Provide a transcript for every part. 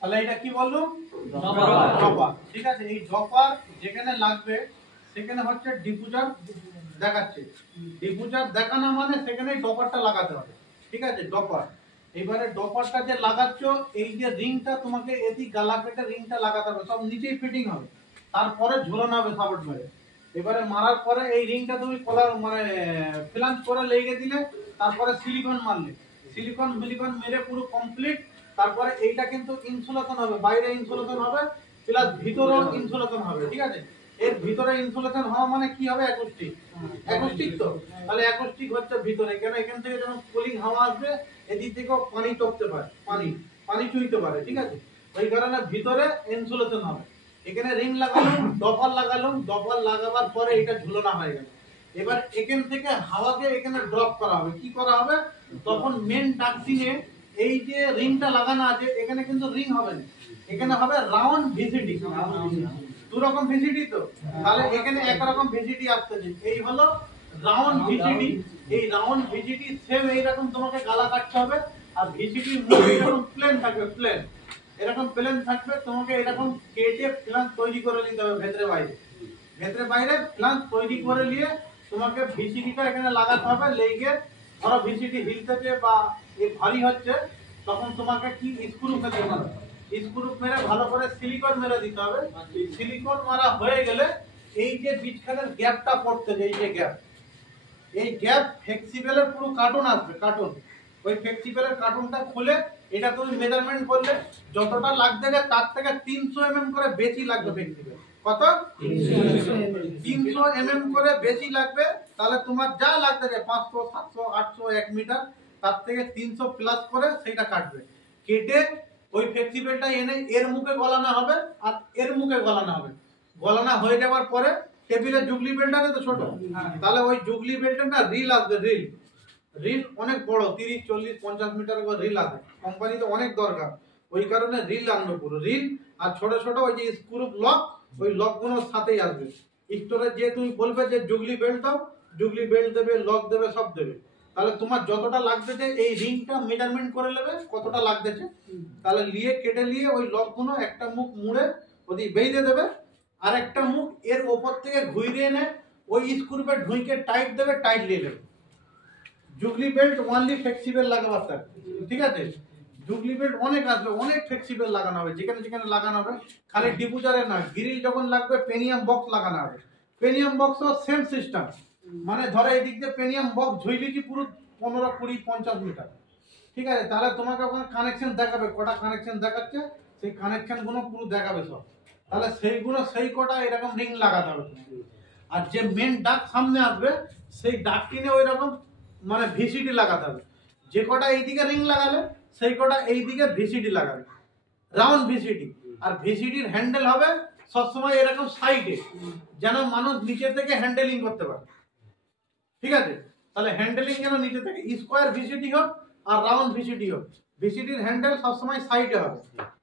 তাহলে এটা কি বললো? ড্রপার। ঠিক আছে, এই ড্রপার যেখানে লাগবে সেখানে হচ্ছে ডিফুজার দেখাচ্ছে। ডিফুজার দেখানো মানে সেখানে ড্রপারটা লাগাতে হবে। ঠিক আছে, ড্রপার। এবারে ড্রপারটা যে লাগাচ্ছ, এই যে রিংটা তোমাকে এদিক গালা কেটে রিংটা লাগাতে হবে, সব নিচেই ফিটিং হবে, তারপরে ঝুলানো হবে সাপোর্ট মেরে। এবারে মারার পরে এই রিংটা তুমি কলার মানে ফ্লাঞ্জ করে লেগে দিলে, তারপরে সিলিকন মারলে, সিলিকন মেরে পুরো কমপ্লিট। তারপরে এইটা কিন্তু ইনসুলেশন হবে, বাইরে ইনসুলেশন হবে প্লাস ভিতরেও ইনসুলেশন হবে। ঠিক আছে, এর ভিতরে ইনসুলেশন হওয়া মানে কি হবে? অ্যাকোস্টিক। অ্যাকোস্টিক তো, তাহলে অ্যাকোস্টিক হচ্ছে ভিতরে, কেন এখান থেকে যখন কুলিং হাওয়া আসবে এদিক থেকেও পানি টপতে পারে, পানি চুইতে পারে। ঠিক আছে, ওই কারণে ভিতরে ইনসুলেশন হবে। এখানে রিং লাগালাম, ডপার লাগালাম, ডপার লাগাবার পরে এটা ঝুলানো হয়ে গেল। এবার এখান থেকে হাওয়াকে এখানে ড্রপ করা হবে। কি করা হবে? তখন মেন ডাকটিনে এই যে রিংটা লাগানো আছে এখানে কিন্তু রিং হবে না, এখানে হবে রাউন্ড ভিসিডি। দু রকম ভিসিডি তো, তাহলে এখানে একরকম ভিসিডি আসতেছে, এই হলো রাউন্ড ভিসিডি। এই রাউন্ড ভিসিডি সেম এইরকম তোমাকে গালা কাটতে হবে। আর ভিসিডি মুখ এরকম প্লেন থাকবে, প্লেন এরকম প্লেন থাকবে, তোমাকে এরকম কেটে প্ল্যান তৈরি করে নিতে হবে ভেতরে বাইরে প্ল্যান তৈরি করে নিয়ে তোমাকে ভিসিডিটা এখানে লাগাতে হবে। লেগে ধরো ভিসিডি হিলতেছে বা এ ভারী হচ্ছে, তখন তোমাকে কি স্ক্রু মেরে দিতে হবে। স্ক্রু মেরে ভালো করে সিলিকন মেরে দিতে হবে। সিলিকন মারা হয়ে গেলে এই যে বিচখানের গ্যাপটা পড়তেছে, এই যে গ্যাপ, এই গ্যাপ ফ্লেক্সিবলের পুরো কার্টুন আসবে, কার্টুন। ওই ফ্লেক্সিবলের কার্টুনটা খুলে এটা তুমি মেজারমেন্ট করলে যতটা লাগবে তার থেকে 300 mm করে বেশি লাগবে ফ্লেক্সিবল। কত? 300 mm করে বেশি লাগবে। তাহলে তোমার যা লাগবে 500, 700, 800, 1 মিটার, তার থেকে 300 প্লাস করে সেটা কাটবে। কেটে ওই ফ্লেক্সিবলটা এনে এর মুখে গলানো হবে আর এর মুখে গলানো হবে। গলানো হয়ে যাওয়ার পরে টেবিলে জুগলি বেল্ট আছে তো ছোট, তাহলে ওই জুগলি বেল্টের না রিল আসবে। রিল অনেক বড়, 30, 40, 50 মিটার করে রিল আসবে। কোম্পানিতে অনেক দরকার, ওই কারণে রিল আনবে, পুরো রিল। আর ছোট ছোট ওই যে স্ক্রু লক, ওই লকগুলোর সাথেই আসবে। স্টোরে যে তুমি বলবে যে জুগলি বেল্ট দাও, জুগলি বেল্ট দেবে, লক দেবে, সব দেবে। তাহলে তোমার যতটা লাগতেছে এই রিংটা মেজারমেন্ট করে নেবে কতটা লাগতেছে, তাহলে নিয়ে কেটে নিয়ে ওই লকগুলো একটা মুখ মুড়ে ওদি বেঁধে দেবে, আর একটা মুখ এর ওপর থেকে ঘুরিয়ে এনে ওই স্ক্রুপে ঢুইকে টাইট দেবে, টাইট নিয়ে নেবে। জুগলি বেল্ট ওনলি ফ্লেক্সিবল লাগাবার থাকে। ঠিক আছে, জুগলি বেল্ট অনেক আসবে, অনেক ফ্লেক্সিবল লাগানো হবে, যেখানে যেখানে লাগানো হবে। খালি ডিফুজারে না, গ্রিল যখন লাগবে পেনিয়াম বক্স লাগানো হবে। পেনিয়াম বক্সও সেম সিস্টেম, মানে ধরো এই দিক দিয়ে পেনিয়াম বক্স ঝুইলিছি পুরো 15, 20, 50 মিটার। ঠিক আছে, তাহলে তোমাকে ওখানে কানেকশন দেখাবে, কটা কানেকশন দেখাচ্ছে সেই কানেকশন গুলো পুরো দেখাবে সব। তাহলে সেইগুলো সেই কটা এরকম রিং লাগাতে হবে। আর যে মেন ডাক সামনে আসবে সেই ডাক কিনে ওই রকম মানে ভিসিডি লাগাতে হবে। যে কটা এইদিকে রিং লাগালে সেই কটা এইদিকে ভিসিডি লাগাবে, রাউন্ড ভিসিডি। আর ভিসিডির হ্যান্ডেল হবে সবসময় এরকম সাইডে, যেন মানুষ নিচে থেকে হ্যান্ডেলিং করতে পারে। ঠিক আছে, তাহলে হ্যান্ডেলিং যেন নিচে থেকে স্কোয়ার ভিসিডি হোক আর রাউন্ড ভিসিডি হোক, ভিসিডির হ্যান্ডেল সবসময় সাইডে হবে।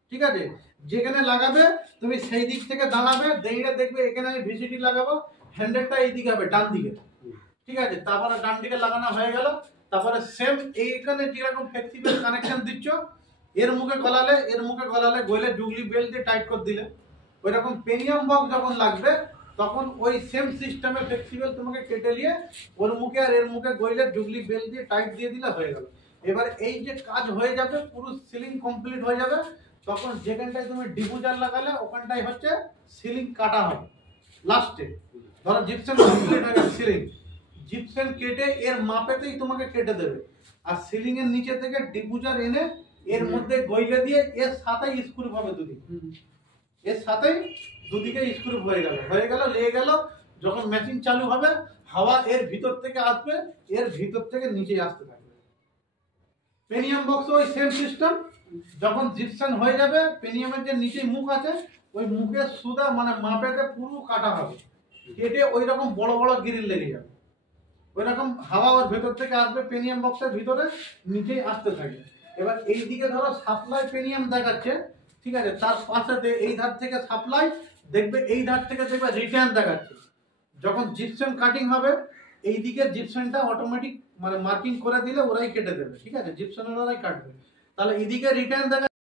ঠিক আছে, যেখানে লাগাবে তুমি সেই দিক থেকে দাঁড়াবে, দেখে দেখবে এখানে আমি ভিসিডি লাগাবো, হ্যান্ডেলটা এই দিকে হবে, ডান দিকে। ঠিক আছে, তারপরে ডান দিকে লাগানো হয়ে গেল। তারপরে সেম এইখানে যেরকম ফ্লেক্সিবল কানেকশন দিচ্ছ, এর মুখে গলালে গলে জুগলি বেল্ট দিয়ে টাইট করে দিলে, ওই রকম পেনিয়াম বক্স যখন লাগবে তখন ওই সেম সিস্টেমে ফ্লেক্সিবল তোমাকে কেটে নিয়ে ওর মুখে আর এর মুখে গইলে জুগলি বেল্ট দিয়ে টাইট দিয়ে দিলে হয়ে গেল। এবার এই যে কাজ হয়ে যাবে, পুরো সিলিং কমপ্লিট হয়ে যাবে, তখন যেখানটায় তুমি ডিফুজার লাগালে ওখানটাই হচ্ছে সিলিং কাটা হবে লাস্টে। ধরো জিপসাম কমপ্লিট হয়ে গেছে, সিলিং জিপসাম কেটে এর মাপেতেই তোমাকে কেটে দেবে। আর সিলিং এর নিচে থেকে ডিফুজার এনে এর মধ্যে গইলে দিয়ে এর সাথেই স্ক্রু হবে দুদিকে, এর সাথেই দুদিকে স্ক্রু হয়ে গেল লেগে গেল। যখন মেশিন চালু হবে হাওয়া এর ভিতর থেকে আসবে, এর ভিতর থেকে নিচে আসতে থাকবে। পেনিয়াম বক্স ওই সেম সিস্টেম, যখন জিপসাম হয়ে যাবে পেনিয়ামের যে নিচে মুখ আছে ওই মুখের সুদা মানে মাপেতে পুরো কাটা হবে, কেটে ওই রকম বড় বড় গ্রিল লেগে যাবে। ওই রকম হাওয়া ওর ভেতর থেকে আসবে, পেনিয়াম বক্সের ভিতরে নিচে আসতে থাকবে। এবার এই দিকে ধরো সাপ্লাই পেনিয়াম দেখাচ্ছে, ঠিক আছে, তার পাশে এই ধার থেকে সাপ্লাই দেখবে, এই ধার থেকে দেখবে রিটার্ন দেখাচ্ছে। যখন জিপসাম কাটিং হবে এই দিকে জিপসামটা অটোমেটিক মানে মার্কিং করে দিলে ওরাই কেটে দেবে, ঠিক আছে, জিপসনের ওরাই কাটবে। তাহলে এদিকে রিটার্ন দেখা